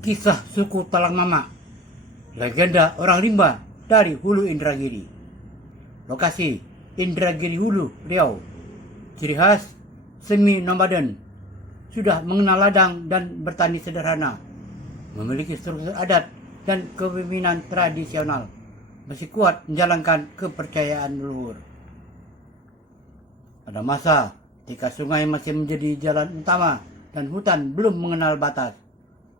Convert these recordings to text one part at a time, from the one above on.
Kisah suku Talang Mama, legenda orang rimba dari Hulu Indragiri. Lokasi Indragiri Hulu, Riau. Ciri khas semi nomaden, sudah mengenal ladang dan bertani sederhana, memiliki struktur adat dan kepemimpinan tradisional, masih kuat menjalankan kepercayaan leluhur. Pada masa ketika sungai masih menjadi jalan utama dan hutan belum mengenal batas,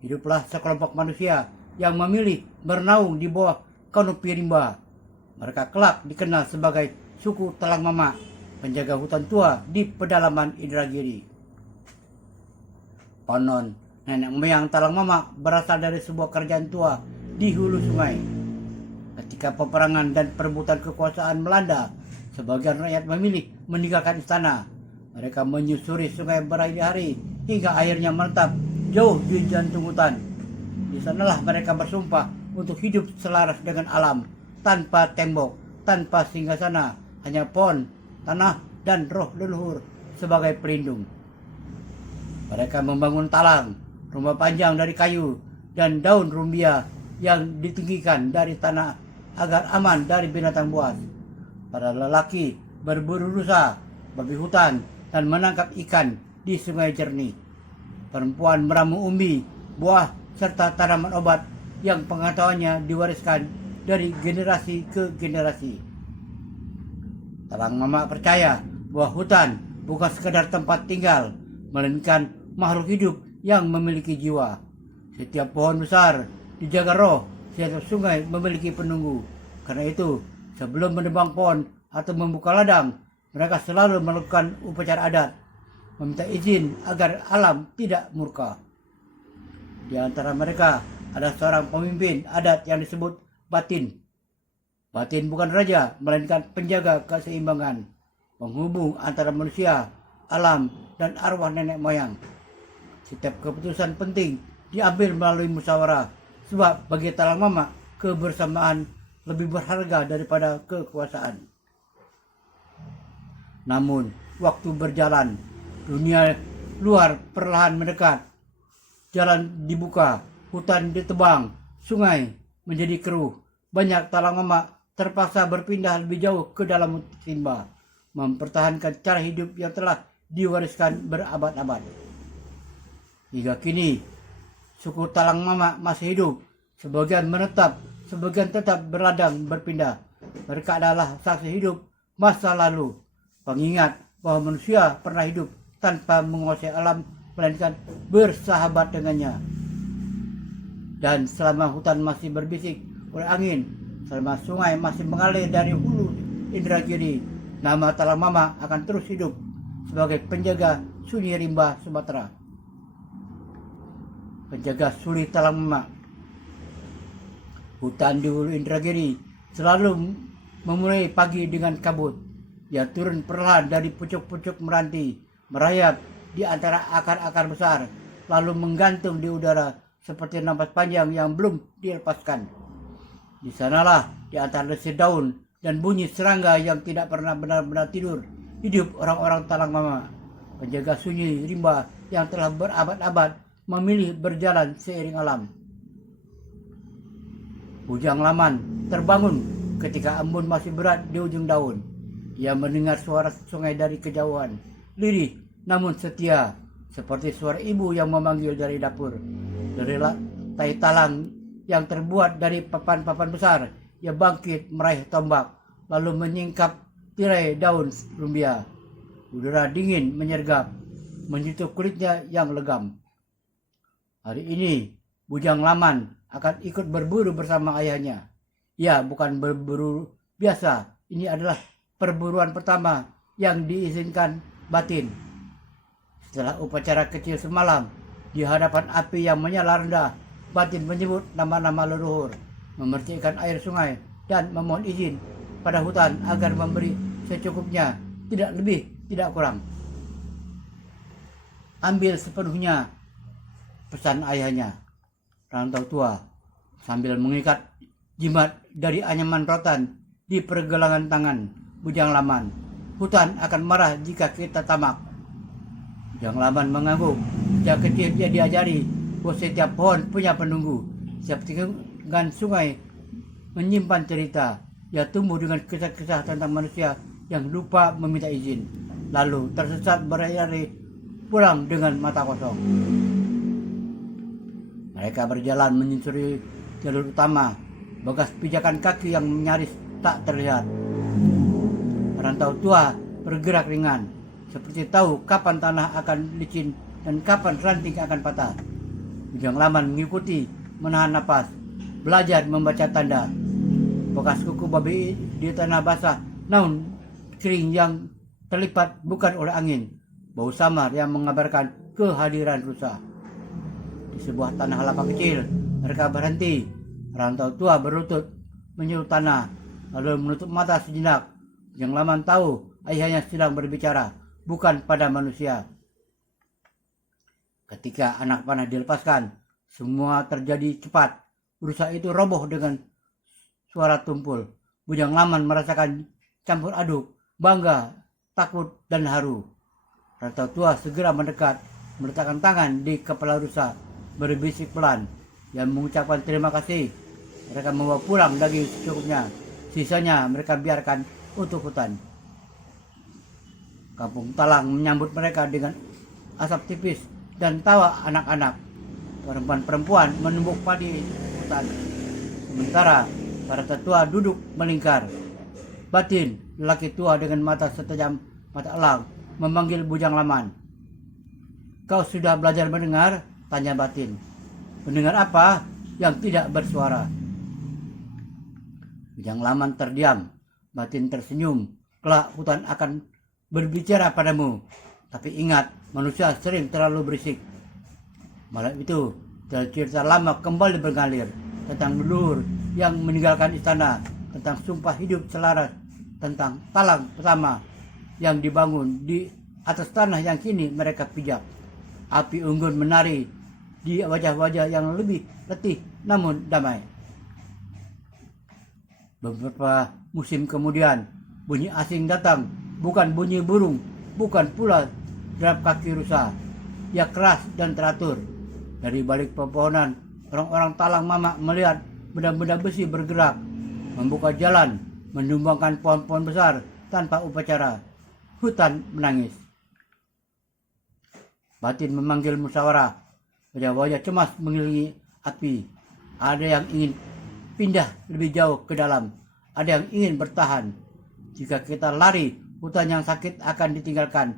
hiduplah sekelompok manusia yang memilih bernaung di bawah kanopi rimba. Mereka kelak dikenal sebagai suku Talang Mama, penjaga hutan tua di pedalaman Indragiri. Konon, nenek moyang Talang Mama berasal dari sebuah kerajaan tua di hulu sungai. Ketika peperangan dan perebutan kekuasaan melanda, sebagian rakyat memilih meninggalkan istana. Mereka menyusuri sungai berhari-hari hingga airnya menetap jauh di jantung hutan. Di sanalah mereka bersumpah untuk hidup selaras dengan alam, tanpa tembok, tanpa singgasana, hanya pohon, tanah, dan roh leluhur sebagai pelindung. Mereka membangun talang, rumah panjang dari kayu, dan daun rumbia yang ditinggikan dari tanah agar aman dari binatang buas. Para lelaki berburu rusa, babi hutan, dan menangkap ikan di sungai jernih. Perempuan meramu umbi, buah, serta tanaman obat yang pengetahuannya diwariskan dari generasi ke generasi. Talang Mama percaya bahwa hutan bukan sekedar tempat tinggal, melainkan makhluk hidup yang memiliki jiwa. Setiap pohon besar dijaga roh, setiap sungai memiliki penunggu. Karena itu, sebelum menebang pohon atau membuka ladang, mereka selalu melakukan upacara adat, meminta izin agar alam tidak murka. Di antara mereka ada seorang pemimpin adat yang disebut Batin. Batin bukan raja, melainkan penjaga keseimbangan, penghubung antara manusia, alam, dan arwah nenek moyang. Setiap keputusan penting diambil melalui musyawarah, sebab bagi Talang Mama, kebersamaan lebih berharga daripada kekuasaan. Namun, waktu berjalan, dunia luar perlahan mendekat. Jalan dibuka, hutan ditebang, sungai menjadi keruh. Banyak Talang Mama terpaksa berpindah lebih jauh ke dalam rimba, mempertahankan cara hidup yang telah diwariskan berabad-abad. Hingga kini, suku Talang Mama masih hidup. Sebagian menetap, sebagian tetap berladang berpindah. Mereka adalah saksi hidup masa lalu, pengingat bahwa manusia pernah hidup tanpa menguasai alam, melainkan bersahabat dengannya. Dan selama hutan masih berbisik oleh angin, selama sungai masih mengalir dari hulu Indragiri, nama Talang Mama akan terus hidup sebagai penjaga sunyi rimba Sumatera. Penjaga suli Talang Mama. Hutan di hulu Indragiri selalu memulai pagi dengan kabut. Ia turun perlahan dari pucuk-pucuk meranti, merayap di antara akar-akar besar, lalu menggantung di udara seperti napas panjang yang belum dilepaskan. Di sanalah, di antara desir daun dan bunyi serangga yang tidak pernah benar-benar tidur, hidup orang-orang Talang Mama, penjaga sunyi rimba yang telah berabad-abad memilih berjalan seiring alam. Bujang Laman terbangun ketika embun masih berat di ujung daun. Ia mendengar suara sungai dari kejauhan, lirih namun setia, seperti suara ibu yang memanggil dari dapur. Dari tai talang yang terbuat dari papan-papan besar, ia bangkit meraih tombak, lalu menyingkap tirai daun rumbia. Udara dingin menyergap, menyentuh kulitnya yang legam. Hari ini, Bujang Laman akan ikut berburu bersama ayahnya. Ya, bukan berburu biasa. Ini adalah perburuan pertama yang diizinkan Batin. Setelah upacara kecil semalam, di hadapan api yang menyala rendah, Batin menyebut nama-nama leluhur, memercikkan air sungai, dan memohon izin pada hutan agar memberi secukupnya, tidak lebih, tidak kurang. Ambil sepenuhnya, pesan ayahnya, rantau tua, sambil mengikat jimat dari anyaman rotan di pergelangan tangan Bujang Laman. Hutan akan marah jika kita tamak. Bujang Laman mengangguk. Sejak kecil dia diajari bahwa setiap pohon punya penunggu. Setiap tikungan sungai menyimpan cerita. Ia tumbuh dengan kisah-kisah tentang manusia yang lupa meminta izin, lalu tersesat berlari pulang dengan mata kosong. Mereka berjalan menyusuri jalur utama, bekas pijakan kaki yang nyaris tak terlihat. Rantau tua bergerak ringan, seperti tahu kapan tanah akan licin dan kapan ranting akan patah. Bujang Laman mengikuti, menahan napas, belajar membaca tanda. Bekas kuku babi di tanah basah, namun kering yang terlipat bukan oleh angin. Bau samar yang mengabarkan kehadiran rusa. Di sebuah tanah lapang kecil, mereka berhenti. Rantau tua berlutut menyentuh tanah, lalu menutup mata sejenak. Bujang Laman tahu ayahnya sedang berbicara, bukan pada manusia. Ketika anak panah dilepaskan, semua terjadi cepat. Rusa itu roboh dengan suara tumpul. Bujang Laman merasakan campur aduk, bangga, takut, dan haru. Rantau tua segera mendekat, meletakkan tangan di kepala rusa, berbisik pelan, dan mengucapkan terima kasih. Mereka membawa pulang daging secukupnya. Sisanya mereka biarkan untuk hutan. Kampung Talang menyambut mereka dengan asap tipis dan tawa anak-anak. Perempuan-perempuan menumbuk padi hutan. Sementara para tetua duduk melingkar. Batin, lelaki tua dengan mata setajam mata elang, memanggil Bujang Laman. Kau sudah belajar mendengar? Tanya Batin. Mendengar apa? Yang tidak bersuara. Bujang Laman terdiam. Batin tersenyum. Kelak hutan akan berbicara padamu. Tapi ingat, manusia sering terlalu berisik. Malam itu, cerita lama kembali bergalir tentang leluhur yang meninggalkan istana, tentang sumpah hidup selaras, tentang talang pertama yang dibangun di atas tanah yang kini mereka pijak. Api unggun menari di wajah-wajah yang lebih letih namun damai. Beberapa musim kemudian, bunyi asing datang, bukan bunyi burung, bukan pula derap kaki rusa. Ia keras dan teratur. Dari balik pepohonan, orang-orang Talang Mamak melihat benda-benda besi bergerak, membuka jalan, menumbangkan pohon-pohon besar tanpa upacara. Hutan menangis. Batin memanggil musyawarah. Wajah-wajah cemas mengelilingi api. Ada yang ingin pindah lebih jauh ke dalam, ada yang ingin bertahan. Jika kita lari, hutan yang sakit akan ditinggalkan,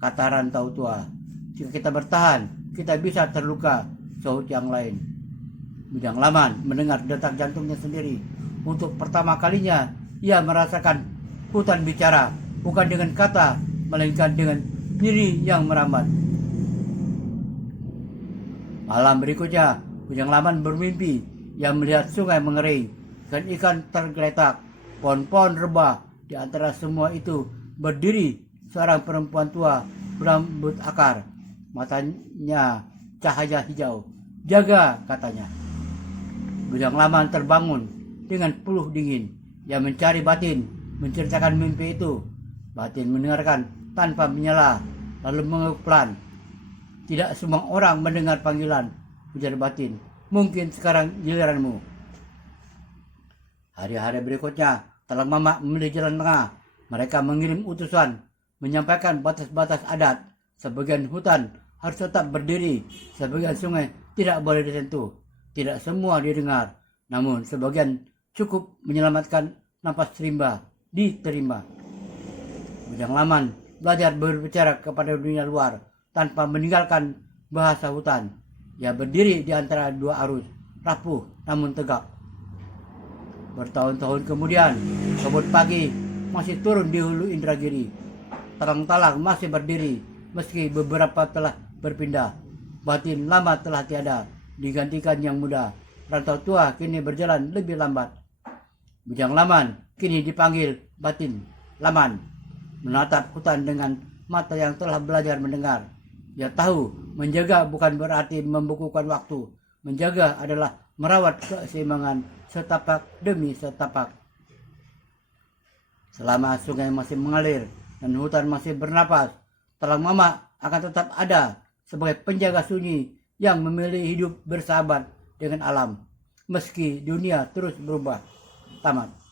kata rantau tua. Jika kita bertahan, kita bisa terluka, sahut yang lain. Bujang Laman mendengar detak jantungnya sendiri. Untuk pertama kalinya, ia merasakan hutan bicara, bukan dengan kata, melainkan dengan diri yang merambat. Malam berikutnya, Bujang Laman bermimpi. Ia melihat sungai mengering, ikan-ikan tergeletak, pohon-pohon rebah. Di antara semua itu berdiri seorang perempuan tua berambut akar, matanya cahaya hijau. Jaga, katanya. Bujang Laman terbangun dengan peluh dingin. Ia mencari Batin, menceritakan mimpi itu. Batin mendengarkan tanpa menyela, lalu mengangguk pelan. Tidak semua orang mendengar panggilan, ujar Batin. Mungkin sekarang giliranmu. Hari-hari berikutnya, Talang Mamak memilih jalan tengah. Mereka mengirim utusan, menyampaikan batas-batas adat. Sebagian hutan harus tetap berdiri, sebagian sungai tidak boleh disentuh. Tidak semua didengar, namun sebagian cukup menyelamatkan napas rimba, diterima. Bujang Laman belajar berbicara kepada dunia luar tanpa meninggalkan bahasa hutan. Ia berdiri di antara dua arus, rapuh namun tegak. Bertahun-tahun kemudian, kabut pagi masih turun di hulu Indragiri. Talang-talang masih berdiri, meski beberapa telah berpindah. Batin lama telah tiada, digantikan yang muda. Rantau tua kini berjalan lebih lambat. Bujang Laman kini dipanggil Batin Laman, menatap hutan dengan mata yang telah belajar mendengar. Dia tahu menjaga bukan berarti membukukan waktu. Menjaga adalah merawat keseimbangan setapak demi setapak. Selama sungai masih mengalir dan hutan masih bernapas, Talang Mamak akan tetap ada sebagai penjaga sunyi yang memilih hidup bersahabat dengan alam meski dunia terus berubah. Tamat.